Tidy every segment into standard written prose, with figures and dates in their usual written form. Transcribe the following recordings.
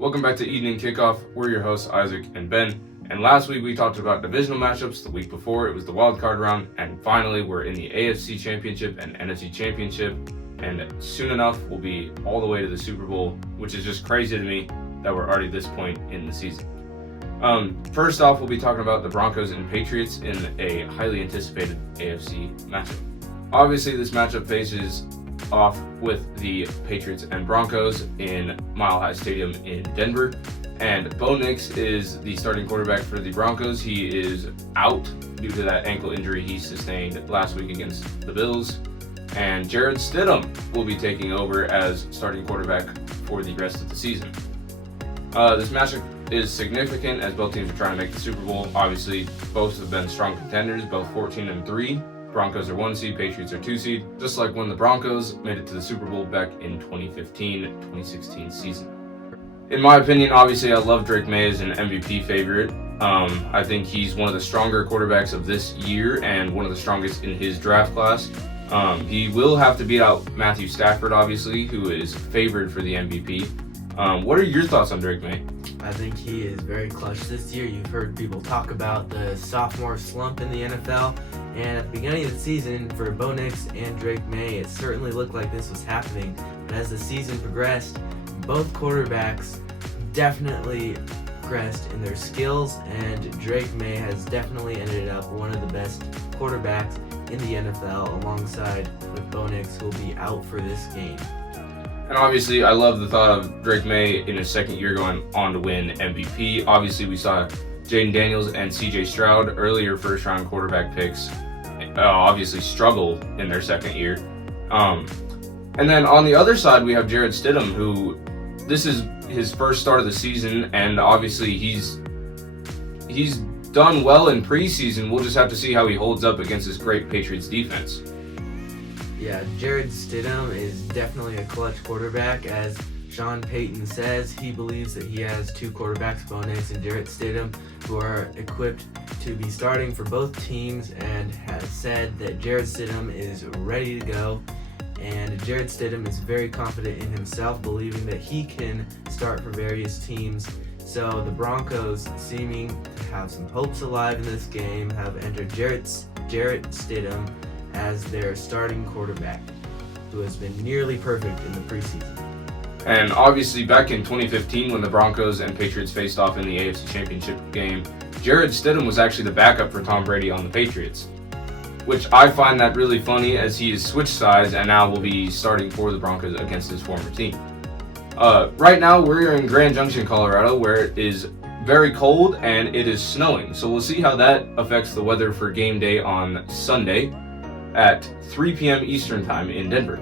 Welcome back to Evening Kickoff. We're your hosts, Isaac and Ben. And last week we talked about divisional matchups. The week before it was the wild card round. And finally we're in the Afc Championship and NFC Championship. And soon enough we'll be all the way to the Super Bowl, which is just crazy to me that we're already this point in the season. First off, we'll be talking about the Broncos and Patriots in a highly anticipated AFC matchup. Obviously this matchup faces off with the Patriots and Broncos in Mile High Stadium in Denver. And Bo Nix is the starting quarterback for the Broncos. He is out due to that ankle injury he sustained last week against the Bills. And Jarrett Stidham will be taking over as starting quarterback for the rest of the season. This matchup is significant as both teams are trying to make the Super Bowl. Obviously, both have been strong contenders, both 14-3. Broncos are 1 seed, Patriots are 2 seed, just like when the Broncos made it to the Super Bowl back in 2015-2016 season. In my opinion, obviously, I love Drake May as an MVP favorite. I think he's one of the stronger quarterbacks of this year and one of the strongest in his draft class. He will have to beat out Matthew Stafford, obviously, who is favored for the MVP. What are your thoughts on Drake May? I think he is very clutch this year. You've heard people talk about the sophomore slump in the NFL, and at the beginning of the season for Bo Nix and Drake May, it certainly looked like this was happening. But as the season progressed, both quarterbacks definitely progressed in their skills, and Drake May has definitely ended up one of the best quarterbacks in the NFL alongside with Bo Nix, who will be out for this game. And obviously, I love the thought of Drake May in his second year going on to win MVP. Obviously, we saw Jaden Daniels and CJ Stroud, earlier first-round quarterback picks, obviously struggle in their second year. And then on the other side, we have Jarrett Stidham, who this is his first start of the season, and obviously he's done well in preseason. We'll just have to see how he holds up against this great Patriots defense. Yeah, Jarrett Stidham is definitely a clutch quarterback. As Sean Payton says, he believes that he has two quarterbacks, Bo Nix and Jarrett Stidham, who are equipped to be starting for both teams, and has said that Jarrett Stidham is ready to go. And Jarrett Stidham is very confident in himself, believing that he can start for various teams. So the Broncos, seeming to have some hopes alive in this game, have entered Jarrett Stidham as their starting quarterback, who has been nearly perfect in the preseason. And obviously back in 2015 when the Broncos and Patriots faced off in the AFC Championship game, Jarrett Stidham was actually the backup for Tom Brady on the Patriots, which I find that really funny as he has switched sides and now will be starting for the Broncos against his former team. Right now we're in Grand Junction, Colorado, where it is very cold and it is snowing. So we'll see how that affects the weather for game day on Sunday at 3 p.m. Eastern Time in Denver.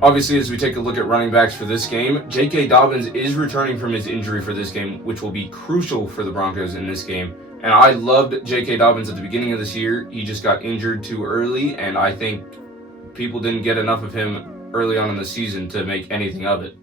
Obviously, as we take a look at running backs for this game, J.K. Dobbins is returning from his injury for this game, which will be crucial for the Broncos in this game. And I loved J.K. Dobbins at the beginning of this year. He just got injured too early, and I think people didn't get enough of him early on in the season to make anything of it.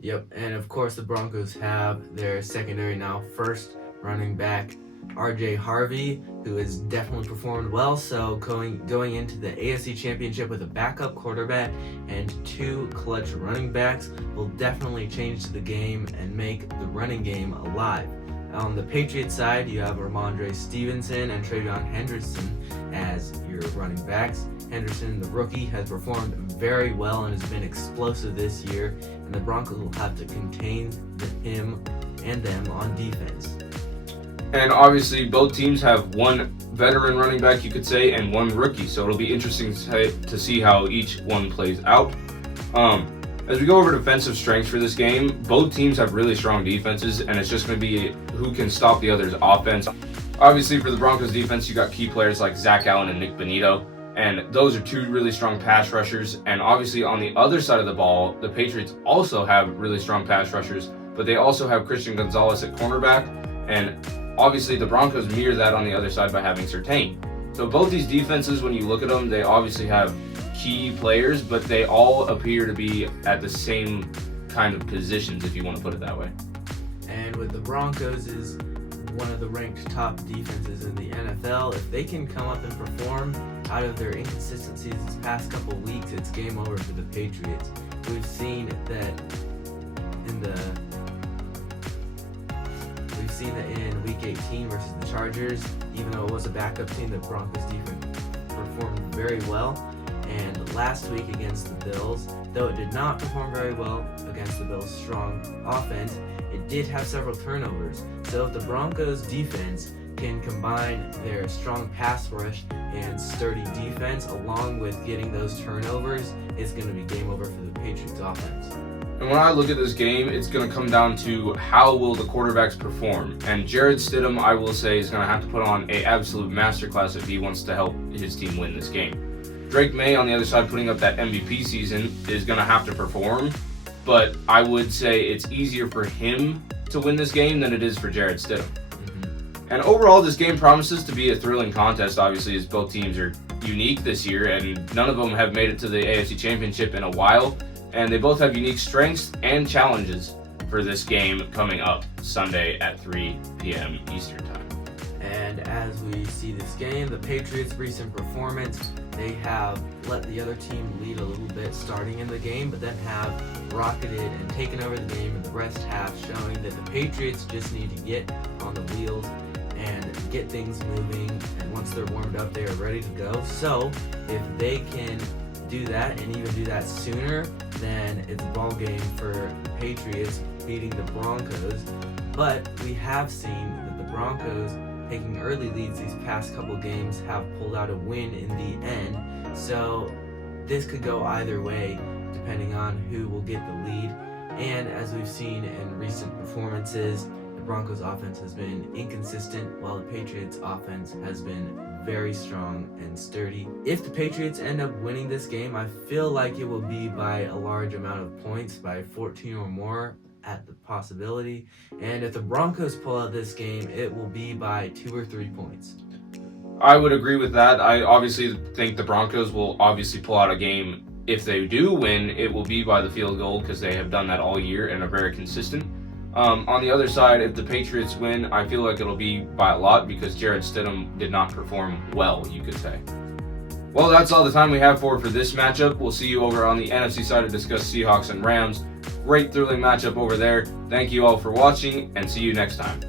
Yep, and of course the Broncos have their secondary now. First running back RJ Harvey, who has definitely performed well, so going into the AFC Championship with a backup quarterback and two clutch running backs will definitely change the game and make the running game alive. On the Patriots side, you have Ramondre Stevenson and Travion Henderson as your running backs. Henderson, the rookie, has performed very well and has been explosive this year, and the Broncos will have to contain him and them on defense. And obviously, both teams have one veteran running back, you could say, and one rookie. So it'll be interesting to see how each one plays out. As we go over defensive strengths for this game, both teams have really strong defenses, and it's just going to be who can stop the other's offense. Obviously, for the Broncos defense, you got key players like Zach Allen and Nick Bonito, and those are two really strong pass rushers. And obviously, on the other side of the ball, the Patriots also have really strong pass rushers, but they also have Christian Gonzalez at cornerback, and obviously, the Broncos mirror that on the other side by having Surtain. So both these defenses, when you look at them, they obviously have key players, but they all appear to be at the same kind of positions, if you want to put it that way. And with the Broncos is one of the ranked top defenses in the NFL. If they can come up and perform out of their inconsistencies this past couple weeks, it's game over for the Patriots. We've seen that in the seen that in Week 18 versus the Chargers, even though it was a backup team, the Broncos defense performed very well. And last week against the Bills, though it did not perform very well against the Bills' strong offense, it did have several turnovers. So if the Broncos defense can combine their strong pass rush and sturdy defense along with getting those turnovers, it's going to be game over for the Patriots offense. And when I look at this game, it's going to come down to how will the quarterbacks perform. And Jared Stidham, I will say, is going to have to put on an absolute masterclass if he wants to help his team win this game. Drake May, on the other side, putting up that MVP season, is going to have to perform. But I would say it's easier for him to win this game than it is for Jared Stidham. And overall, this game promises to be a thrilling contest, obviously, as both teams are unique this year, and none of them have made it to the AFC Championship in a while. And they both have unique strengths and challenges for this game coming up Sunday at 3 p.m. Eastern Time. And as we see this game, the Patriots' recent performance, they have let the other team lead a little bit starting in the game, but then have rocketed and taken over the game in the rest half, showing that the Patriots just need to get on the wheels and get things moving, and once they're warmed up, they are ready to go. So if they can do that and even do that sooner, then it's a ball game for the Patriots beating the Broncos. But we have seen that the Broncos, taking early leads these past couple games, have pulled out a win in the end. So this could go either way depending on who will get the lead. And as we've seen in recent performances, the Broncos offense has been inconsistent while the Patriots offense has been very strong and sturdy. If the Patriots end up winning this game, I feel like it will be by a large amount of points, by 14 or more at the possibility. And if the Broncos pull out this game, it will be by 2 or 3 points. I would agree with that. I obviously think the Broncos will obviously pull out a game. If they do win, it will be by the field goal because they have done that all year and are very consistent. On the other side, if the Patriots win, I feel like it'll be by a lot because Jared Stidham did not perform well, you could say. Well, that's all the time we have for this matchup. We'll see you over on the NFC side to discuss Seahawks and Rams. Great thrilling matchup over there. Thank you all for watching, and see you next time.